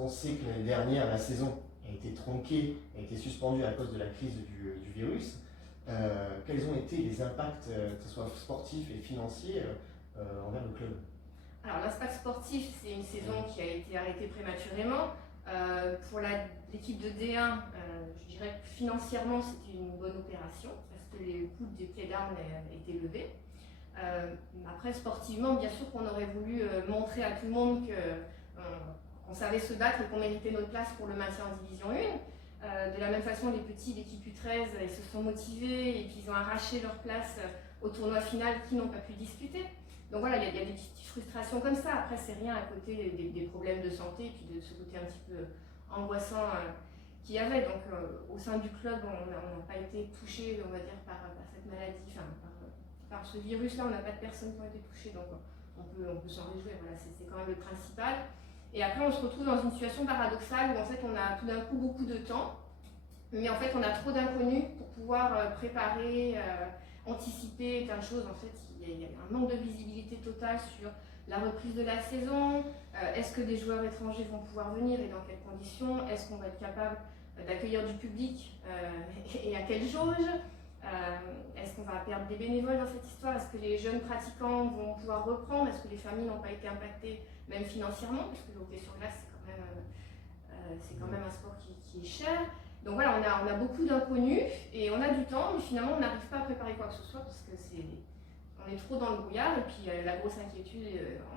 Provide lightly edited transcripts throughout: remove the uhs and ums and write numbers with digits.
On sait que l'année dernière, la saison a été tronquée, a été suspendue à cause de la crise du virus. Quels ont été les impacts, que ce soit sportifs et financiers, envers le club? Alors l'impact sportif, c'est une saison qui a été arrêtée prématurément. Pour l'équipe de D1, je dirais que financièrement c'était une bonne opération parce que les coûts des pieds d'armes étaient levés. Après sportivement, bien sûr qu'on aurait voulu montrer à tout le monde qu'on savait se battre et qu'on méritait notre place pour le maintien en division 1. De la même façon, les petits d'équipe U13 ils se sont motivés et puis ils ont arraché leur place au tournoi final qui n'ont pas pu discuter. Donc voilà, il y a des petites frustrations comme ça. Après, c'est rien à côté des problèmes de santé et puis de ce côté un petit peu angoissant qu'il y avait. Donc au sein du club, on n'a pas été touché, on va dire, par cette maladie, enfin par ce virus-là. On n'a pas de personnes qui ont été touchées, donc on peut s'en réjouir. Voilà, c'est quand même le principal. Et après, on se retrouve dans une situation paradoxale où en fait, on a tout d'un coup beaucoup de temps, mais en fait, on a trop d'inconnus pour pouvoir préparer, anticiper plein de choses. En fait, il y a un manque de visibilité totale sur la reprise de la saison. Est-ce que des joueurs étrangers vont pouvoir venir et dans quelles conditions? Est-ce qu'on va être capable d'accueillir du public et à quelle jauge? Est-ce qu'on va perdre des bénévoles dans cette histoire? Est-ce que les jeunes pratiquants vont pouvoir reprendre? Est-ce que les familles n'ont pas été impactées, même financièrement? Parce que le hockey sur glace, c'est quand même un sport qui est cher. Donc voilà, on a beaucoup d'inconnus et on a du temps, mais finalement on n'arrive pas à préparer quoi que ce soit parce que on est trop dans le brouillard. Et puis la grosse inquiétude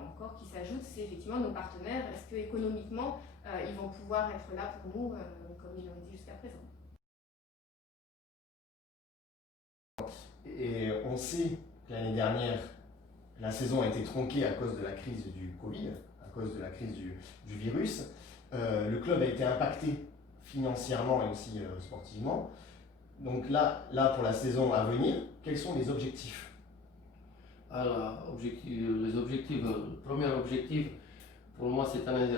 encore qui s'ajoute, c'est effectivement nos partenaires. Est-ce que économiquement ils vont pouvoir être là pour nous comme ils l'ont dit jusqu'à présent? Et on sait que l'année dernière, la saison a été tronquée à cause de la crise du Covid, à cause de la crise du virus. Le club a été impacté financièrement et aussi sportivement. Donc là, pour la saison à venir, quels sont les objectifs? Alors, les objectifs, le premier objectif pour moi cette année,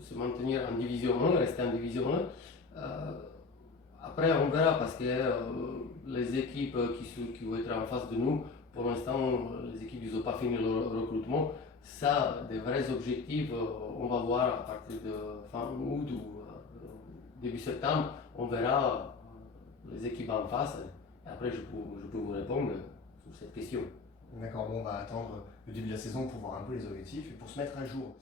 se maintenir en division 1, rester en division 1. Après, on verra parce que les équipes qui vont être en face de nous, pour l'instant, les équipes n'ont pas fini le recrutement. Ça, des vrais objectifs, on va voir à partir de fin août ou début septembre. On verra les équipes en face. Et après, je peux vous répondre sur cette question. D'accord, bon, on va attendre le début de la saison pour voir un peu les objectifs et pour se mettre à jour.